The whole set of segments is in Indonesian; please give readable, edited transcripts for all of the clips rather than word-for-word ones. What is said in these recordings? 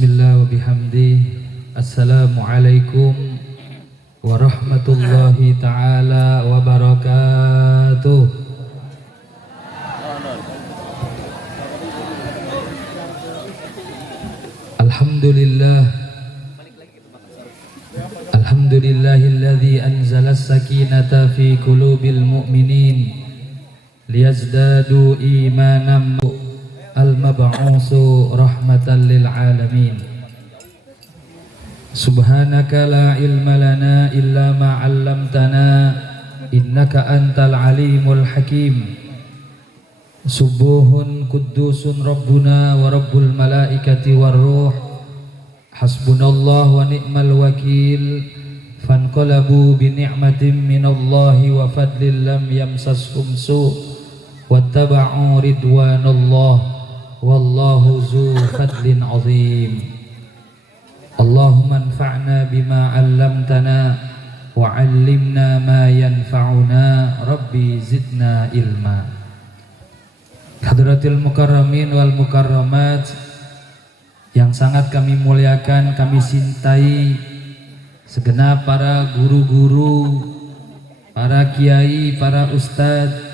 Bismillah wa bihamdih. Assalamualaikum warahmatullahi ta'ala wabarakatuh. Alhamdulillah. Alhamdulillahilladzi anzala as-sakinata fi qulubil mu'minin liyazdadu imanan al-mab'usu rahmatan lil alamin. Subhanaka la ilma lana illa ma 'allamtana innaka antal alimul hakim. Subuhun kuddusun rabbuna wa rabbul malaikati war ruh. Hasbunallahu wa ni'mal wakil. Fanqalabu bi ni'matin minallahi wa fadlin lam yamsashum su' wattaba'u ridwanallah wallahu zu fadlin azim. Allahumma anfa'na bima 'allamtana wa 'allimna ma yanfa'una rabbi zidna ilma. Hadratil mukarramin wal mukarramat yang sangat kami muliakan, kami cintai, segenap para guru-guru, para kiai, para ustadz,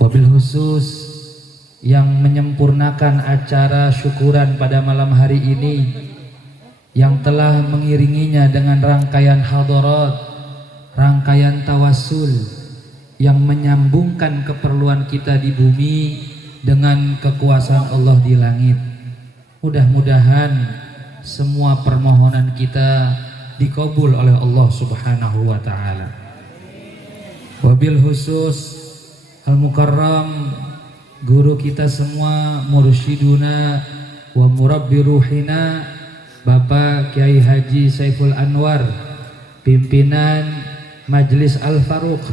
wabil khusus yang menyempurnakan acara syukuran pada malam hari ini, yang telah mengiringinya dengan rangkaian hadarat, rangkaian tawassul yang menyambungkan keperluan kita di bumi dengan kekuasaan Allah di langit. Mudah-mudahan semua permohonan kita dikabul oleh Allah Subhanahu wa taala. Wabil khusus al-mukarram guru kita semua, mursyiduna wa murabbi ruhina, Bapak Kiai Haji Saiful Anwar, pimpinan Majelis Al-Faruq,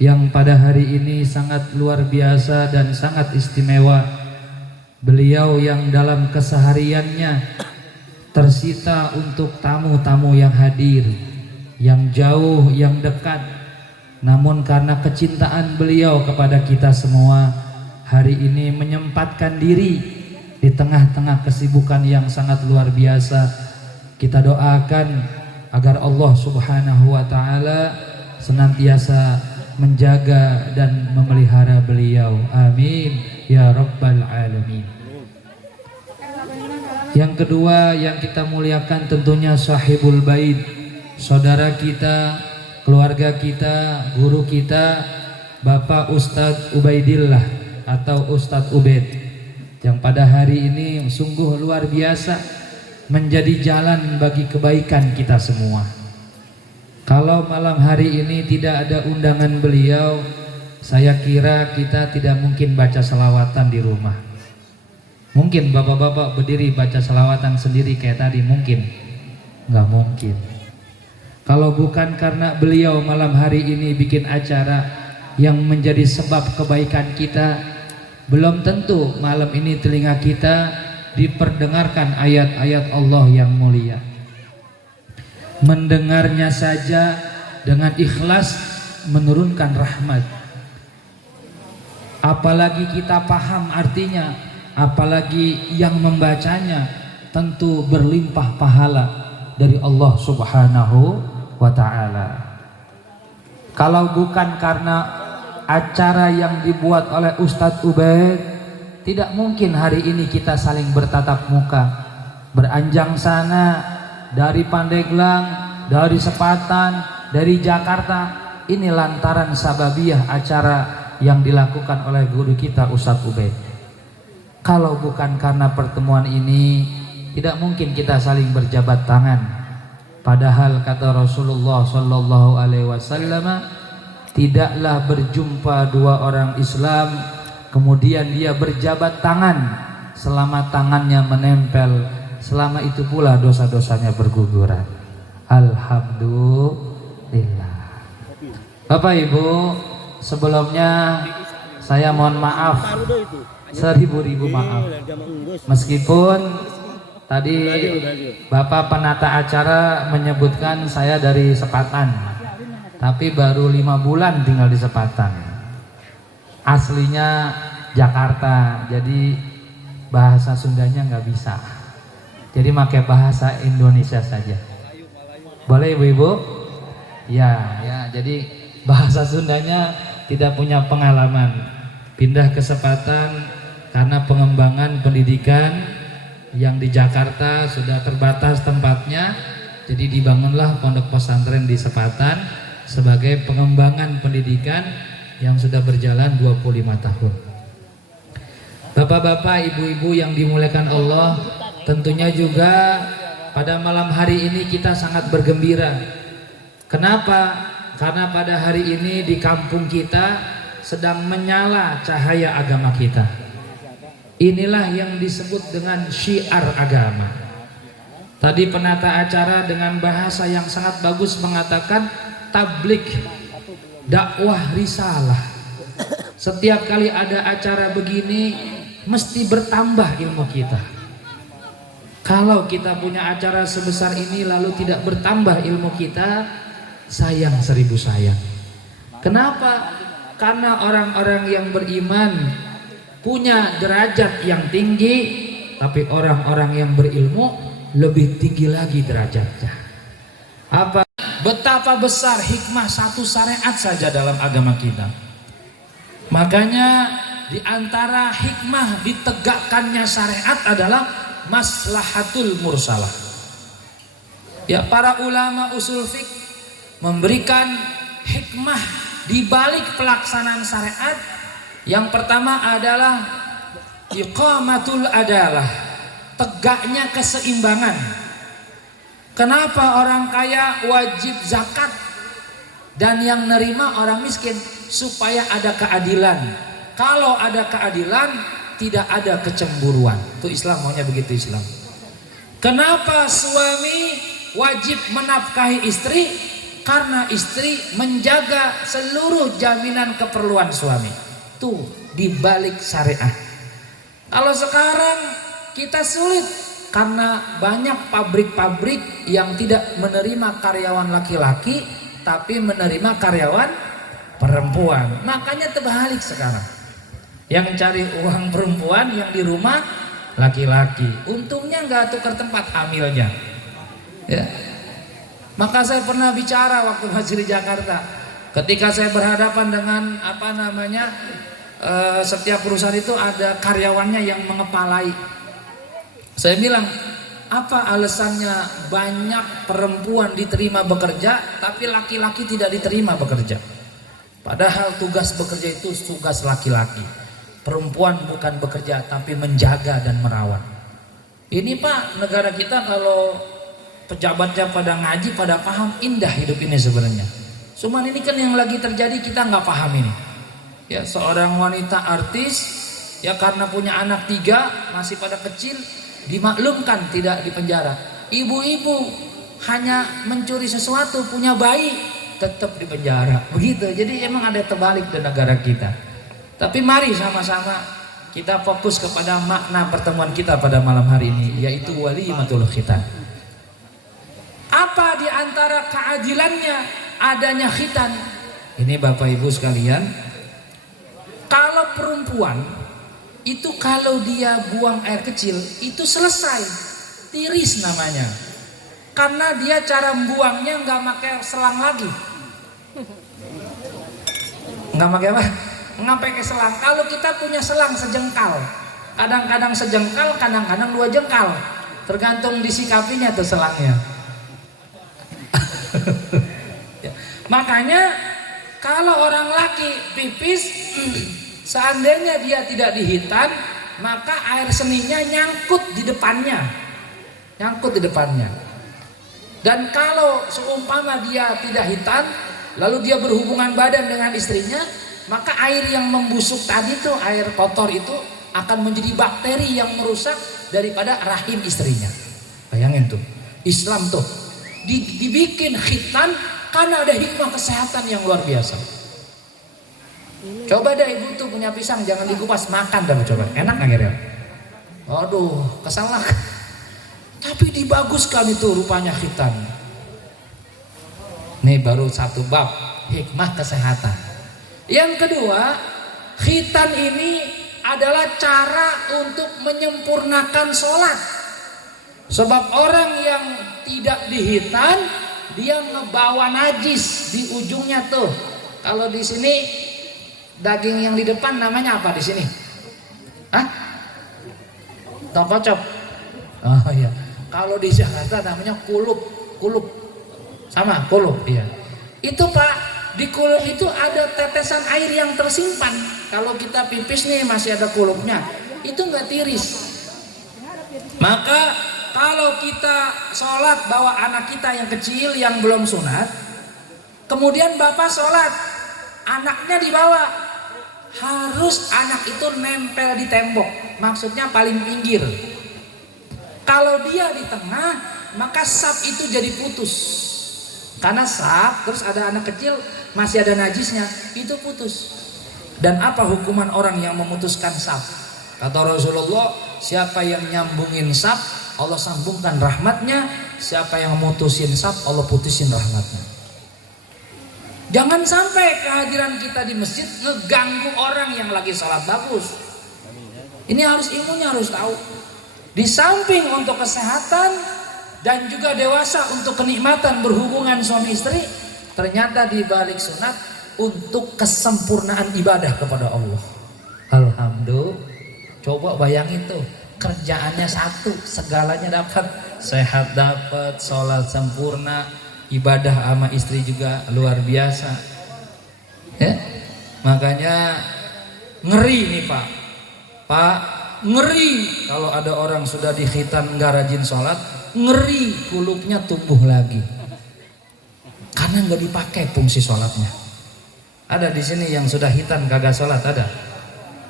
yang pada hari ini sangat luar biasa dan sangat istimewa. Beliau yang dalam kesehariannya tersita untuk tamu-tamu yang hadir, yang jauh, yang dekat, namun karena kecintaan beliau kepada kita semua, hari ini menyempatkan diri di tengah-tengah kesibukan yang sangat luar biasa. Kita doakan agar Allah Subhanahu wa taala senantiasa menjaga dan memelihara beliau. Amin ya rabbal alamin. Yang kedua yang kita muliakan tentunya sahibul bait, saudara kita, keluarga kita, guru kita, Bapak Ustadz Ubaidillah atau Ustadz Ubaid, yang pada hari ini sungguh luar biasa menjadi jalan bagi kebaikan kita semua. Kalau malam hari ini tidak ada undangan beliau, saya kira kita tidak mungkin baca selawatan di rumah. Mungkin bapak-bapak berdiri baca selawatan sendiri kayak tadi, mungkin? Nggak mungkin. Kalau bukan karena beliau malam hari ini bikin acara yang menjadi sebab kebaikan kita, belum tentu malam ini telinga kita diperdengarkan ayat-ayat Allah yang mulia. Mendengarnya saja dengan ikhlas menurunkan rahmat. Apalagi kita paham artinya, apalagi yang membacanya, tentu berlimpah pahala dari Allah Subhanahu wa ta'ala. Kalau bukan karena acara yang dibuat oleh Ustadz Ubaid, tidak mungkin hari ini kita saling bertatap muka, beranjang sana dari Pandeglang, dari Sepatan, dari Jakarta. Ini lantaran sababiyah acara yang dilakukan oleh guru kita Ustadz Ubaid. Kalau bukan karena pertemuan ini, tidak mungkin kita saling berjabat tangan. Padahal kata Rasulullah Sallallahu Alaihi Wasallam, tidaklah berjumpa dua orang Islam kemudian dia berjabat tangan selama tangannya menempel, selama itu pula dosa-dosanya berguguran. Alhamdulillah. Bapak Ibu, sebelumnya saya mohon maaf, seribu maaf. Meskipun tadi Bapak penata acara menyebutkan saya dari Sepatan, tapi baru 5 bulan tinggal di Sepatan. Aslinya Jakarta, jadi bahasa Sundanya nggak bisa. Jadi pakai bahasa Indonesia saja. Boleh ibu-ibu? Ya, ya. Jadi bahasa Sundanya tidak punya pengalaman. Pindah ke Sepatan karena pengembangan pendidikan yang di Jakarta sudah terbatas tempatnya. Jadi dibangunlah pondok pesantren di Sepatan sebagai pengembangan pendidikan yang sudah berjalan 25 tahun. Bapak-bapak, ibu-ibu yang dimuliakan Allah, tentunya juga pada malam hari ini kita sangat bergembira. Kenapa? Karena pada hari ini di kampung kita sedang menyala cahaya agama kita. Inilah yang disebut dengan syiar agama. Tadi penata acara dengan bahasa yang sangat bagus mengatakan tablik, dakwah risalah. Setiap kali ada acara begini mesti bertambah ilmu kita. Kalau kita punya acara sebesar ini lalu tidak bertambah ilmu kita, sayang seribu sayang. Kenapa? Karena orang-orang yang beriman punya derajat yang tinggi, tapi orang-orang yang berilmu lebih tinggi lagi derajatnya. Apa? Betapa besar hikmah satu syariat saja dalam agama kita. Makanya di antara hikmah ditegakkannya syariat adalah maslahatul mursalah. Ya, para ulama usul fiqh memberikan hikmah di balik pelaksanaan syariat. Yang pertama adalah iqamatul adalah, tegaknya keseimbangan. Kenapa orang kaya wajib zakat dan yang nerima orang miskin? Supaya ada keadilan. Kalau ada keadilan, tidak ada kecemburuan. Itu Islam maunya begitu Islam. Kenapa suami wajib menafkahi istri? Karena istri menjaga seluruh jaminan keperluan suami. Tuh dibalik syariah. Kalau sekarang kita sulit karena banyak pabrik-pabrik yang tidak menerima karyawan laki-laki tapi menerima karyawan perempuan. Makanya terbalik sekarang. Yang cari uang perempuan, yang di rumah laki-laki. Untungnya nggak tukar tempat hamilnya. Ya. Maka saya pernah bicara waktu masih di Jakarta. Ketika saya berhadapan dengan setiap perusahaan itu ada karyawannya yang mengepalai. Saya bilang, apa alasannya banyak perempuan diterima bekerja tapi laki-laki tidak diterima bekerja? Padahal tugas bekerja itu tugas laki-laki. Perempuan bukan bekerja tapi menjaga dan merawat. Ini Pak, negara kita kalau pejabatnya pada ngaji, pada paham, indah hidup ini sebenarnya. Cuman ini kan yang lagi terjadi kita nggak paham ini. Ya, seorang wanita artis ya karena punya anak 3 masih pada kecil dimaklumkan tidak dipenjara. Ibu-ibu hanya mencuri sesuatu punya bayi tetap dipenjara. Begitu. Jadi emang ada terbalik di negara kita. Tapi mari sama-sama kita fokus kepada makna pertemuan kita pada malam hari ini, yaitu walimatul khitan. Apa di antara keadilannya adanya khitan? Ini Bapak Ibu sekalian, kalau perempuan itu kalau dia buang air kecil itu selesai, tiris namanya. Karena dia cara buangnya nggak pakai selang lagi. Nggak pakai apa? Nggak pakai selang. Kalau kita punya selang sejengkal, kadang-kadang sejengkal, kadang-kadang 2 jengkal, tergantung disikapinya tuh selangnya. Ya. Makanya kalau orang laki pipis, seandainya dia tidak dihitan, maka air seninya nyangkut di depannya, Dan kalau seumpama dia tidak hitan, lalu dia berhubungan badan dengan istrinya, maka air yang membusuk tadi tuh, air kotor itu akan menjadi bakteri yang merusak daripada rahim istrinya. Bayangin tuh, Islam tuh dibikin khitan karena ada hikmah kesehatan yang luar biasa. Coba deh ibu tuh punya pisang, jangan dikupas, makan dah coba, enak nggak kira? Aduh, kesalah. Tapi dibaguskan itu rupanya khitan. Nih baru satu bab hikmah kesehatan. Yang kedua, khitan ini adalah cara untuk menyempurnakan sholat. Sebab orang yang tidak dihitan dia ngebawa najis di ujungnya tuh. Kalau di sini daging yang di depan namanya apa di sini? Hah? Tokocop. Oh iya. Kalau di Jakarta namanya kulup, kulup. Sama, kulup, iya. Itu Pak, di kulup itu ada tetesan air yang tersimpan. Kalau kita pipis nih masih ada kulupnya. Itu nggak tiris. Maka kalau kita sholat bawa anak kita yang kecil yang belum sunat, kemudian bapak sholat, anaknya dibawa, harus anak itu nempel di tembok, maksudnya paling pinggir. Kalau dia di tengah, maka saf itu jadi putus. Karena saf, terus ada anak kecil masih ada najisnya, itu putus. Dan apa hukuman orang yang memutuskan saf? Kata Rasulullah, siapa yang nyambungin saf, Allah sambungkan rahmatnya. Siapa yang mutusin saf, Allah putusin rahmatnya. Jangan sampai kehadiran kita di masjid ngeganggu orang yang lagi sholat bagus. Ini harus ilmunya harus tahu. Di samping untuk kesehatan dan juga dewasa untuk kenikmatan berhubungan suami istri, ternyata di balik sunat untuk kesempurnaan ibadah kepada Allah. Alhamdulillah. Coba bayangin tuh, kerjaannya satu, segalanya dapat, sehat dapat, sholat sempurna, ibadah sama istri juga luar biasa. Ya, makanya ngeri nih Pak. Pak, ngeri kalau ada orang sudah dikhitan nggak rajin sholat, ngeri kulupnya tumbuh lagi. Karena nggak dipakai fungsi sholatnya. Ada di sini yang sudah hitan kagak sholat ada?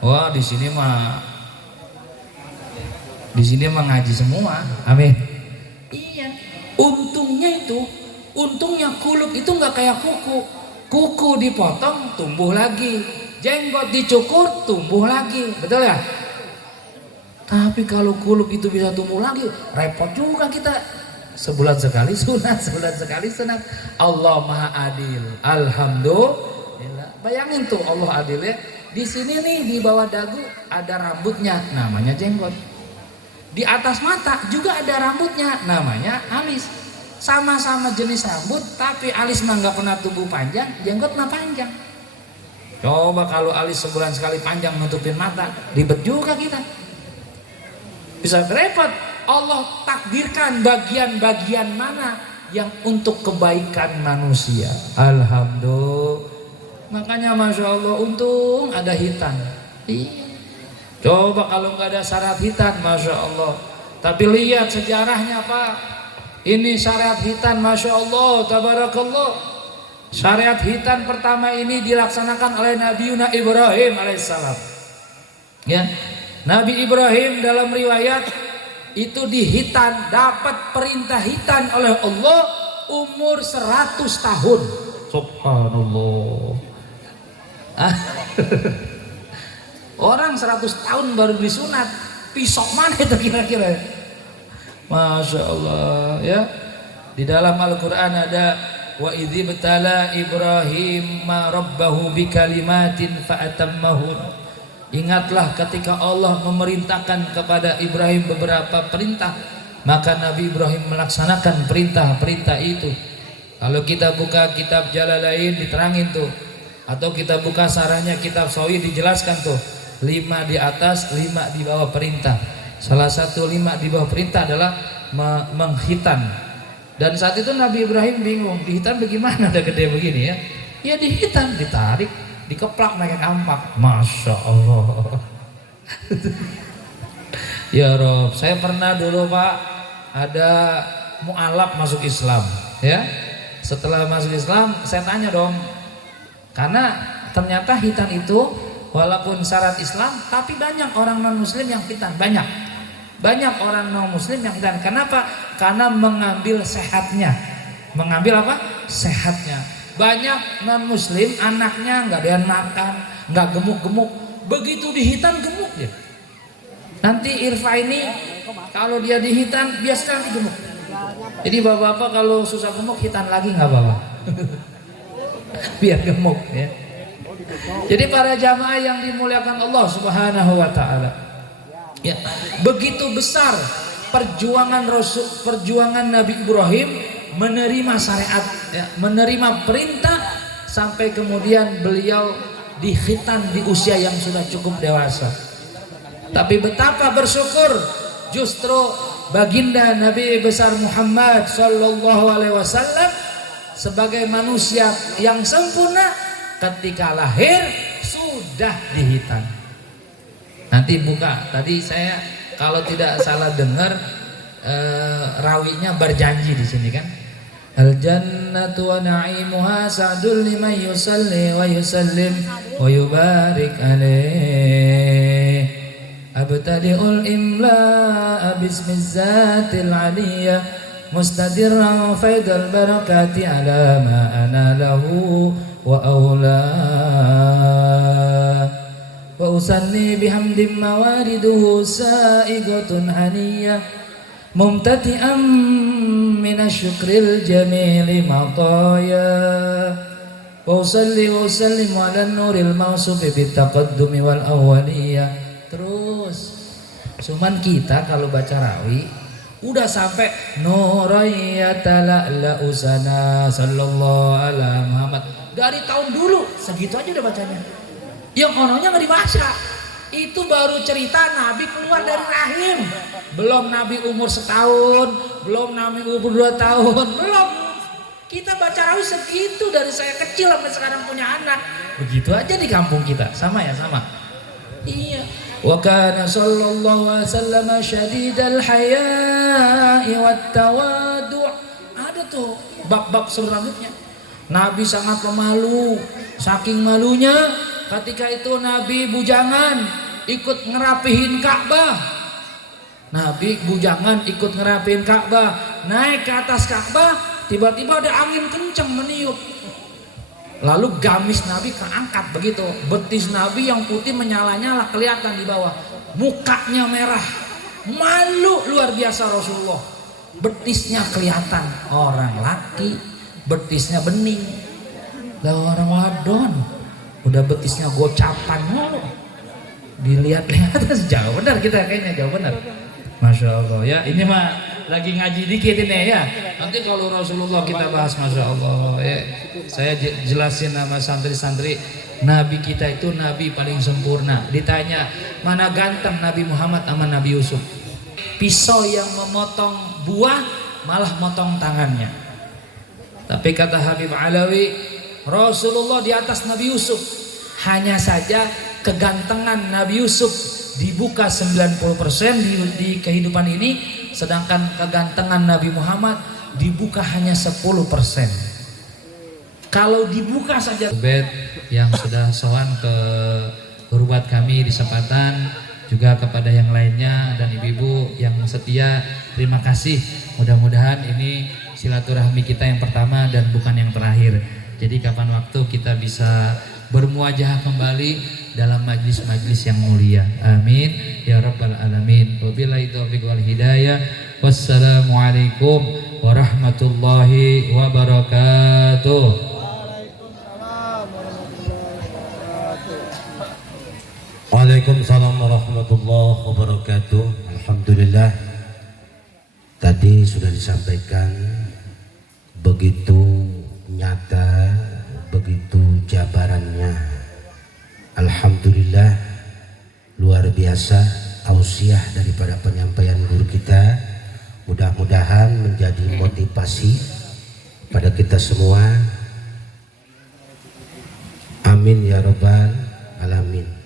Wah di sini mah ngaji semua, amin. Iya, untungnya kuluk itu nggak kayak kuku. Kuku dipotong tumbuh lagi, jenggot dicukur tumbuh lagi, betul ya? Tapi kalau kuluk itu bisa tumbuh lagi, repot juga kita. Sebulan sekali sunat, sebulan sekali sunat. Allah Maha Adil, alhamdulillah. Bayangin tuh Allah adil ya. Di sini nih di bawah dagu ada rambutnya, namanya jenggot. Di atas mata juga ada rambutnya, namanya alis. Sama-sama jenis rambut, tapi alis mah nggak pernah tumbuh panjang, jenggot mah panjang. Coba kalau alis sebulan sekali panjang nutupin mata, ribet juga kita. Bisa repot. Allah takdirkan bagian-bagian mana yang untuk kebaikan manusia. Alhamdulillah. Makanya Masya Allah, untung ada hitan. Coba kalau nggak ada syariat hitan, Masya Allah. Tapi lihat sejarahnya Pak. Ini syariat hitan, Masya Allah, tabarakallah. Syariat hitan pertama ini dilaksanakan oleh Nabi Ibrahim alaihissalam. Ya, Nabi Ibrahim dalam riwayat itu dihitan, dapat perintah hitan oleh Allah umur 100 tahun. Subhanallah. Orang 100 tahun baru disunat, pisok mana itu kira-kira? Masya Allah ya. Di dalam Al-Quran ada wa idzi btala Ibrahim ma rabbahu bikalimatin fa'atammahun. Ingatlah ketika Allah memerintahkan kepada Ibrahim beberapa perintah, maka Nabi Ibrahim melaksanakan perintah-perintah itu. Kalau kita buka kitab Jalalain diterangin tuh, atau kita buka sarahnya kitab Sawi dijelaskan tuh, 5 di atas, 5 di bawah perintah. Salah satu 5 di bawah perintah adalah menghitan. Dan saat itu Nabi Ibrahim bingung, dihitan bagaimana udah gede begini ya? Ya dihitan, ditarik, dikeplak pakai kampak. Masya Allah. Ya Rob, saya pernah dulu Pak ada mu'alaf masuk Islam ya. Setelah masuk Islam saya tanya dong, karena ternyata hitan itu walaupun syarat Islam, tapi banyak orang non muslim yang hitan, banyak orang non muslim yang hitan. Kenapa? Karena mengambil sehatnya. Mengambil apa? Sehatnya. Banyak non muslim anaknya nggak ada yang makan, nggak gemuk-gemuk, begitu dihitan gemuk dia. Nanti Irfa ini kalau dia dihitan biasa nanti gemuk. Jadi bapak-bapak kalau susah gemuk hitan lagi nggak apa-apa. Biar gemuk ya. Jadi para jamaah yang dimuliakan Allah Subhanahu wa taala. Ya, begitu besar perjuangan Nabi Ibrahim menerima syariat, ya, menerima perintah sampai kemudian beliau dikhitan di usia yang sudah cukup dewasa. Tapi betapa bersyukur justru baginda Nabi besar Muhammad sallallahu alaihi wasallam sebagai manusia yang sempurna ketika lahir sudah dihitan. Nanti buka, tadi saya kalau tidak salah dengar rawinya berjanji di sini kan. Al jannatu wa na'imuha sa'dul liman yusalli wa yusallim wa yubarik alaih. Abtadi'ul imla'a bismiz zatil aliyah mustadirran faidal barakati ala ma ana lahu wa awla. Wa usanni bihamdim mawariduhu sa'igatun haniyah mumtati'am minasyukril jamili mataya. Wa usalli wa usallim ala nuril mausufi bitaqaddumi wal awaliyah. Terus cuman kita kalau baca rawi udah sampai nurayatala usana sallallahu ala Muhammad dari tahun dulu segitu aja udah bacanya. Yang ononya nggak dibaca. Itu baru cerita Nabi keluar dari rahim. Belum Nabi umur setahun, belum Nabi umur 2 tahun, belum. Kita baca rawi segitu dari saya kecil sampai sekarang punya anak. Begitu aja di kampung kita, sama ya sama. Iya. Wa kana sallallahu alaihi wasallam syadidal haya'i wat tawadu'. Ada tuh bab-bab selanjutnya. Nabi sangat pemalu, saking malunya ketika itu Nabi bujangan ikut ngerapihin Ka'bah. Nabi bujangan ikut ngerapihin Ka'bah, naik ke atas Ka'bah, tiba-tiba ada angin kencang meniup. Lalu gamis Nabi keangkat begitu, betis Nabi yang putih menyala-nyala kelihatan di bawah, mukanya merah, malu luar biasa Rasulullah. Betisnya kelihatan, orang laki betisnya bening, lah orang wadon udah betisnya gocapan mulu. Dilihat-lihat jauh benar kita kayaknya, jauh benar. Masya Allah ya, ini mah lagi ngaji dikit ini ya. Nanti kalau Rasulullah kita bahas, Masya Allah ya. Saya jelasin sama santri-santri, Nabi kita itu Nabi paling sempurna. Ditanya mana ganteng Nabi Muhammad sama Nabi Yusuf. Pisau yang memotong buah malah motong tangannya. Tapi kata Habib Alawi, Rasulullah di atas Nabi Yusuf. Hanya saja kegantengan Nabi Yusuf dibuka 90% di kehidupan ini, sedangkan kegantengan Nabi Muhammad dibuka hanya 10%. Kalau dibuka saja. Ubed yang sudah sowan ke berubat kami di Sepatan, juga kepada yang lainnya dan ibu-ibu yang setia, terima kasih. Mudah-mudahan ini silaturahmi kita yang pertama dan bukan yang terakhir. Jadi kapan waktu kita bisa bermuajah kembali dalam majlis-majlis yang mulia. Amin ya rabbal alamin. Wabillahi taufiq wal hidayah. Wassalamualaikum warahmatullahi wabarakatuh. Waalaikumsalam warahmatullahi wabarakatuh. Alhamdulillah, tadi sudah disampaikan begitu nyata, begitu jabarannya. Alhamdulillah, luar biasa tausiah daripada penyampaian guru kita. Mudah-mudahan menjadi motivasi pada kita semua. Amin ya rabbal alamin.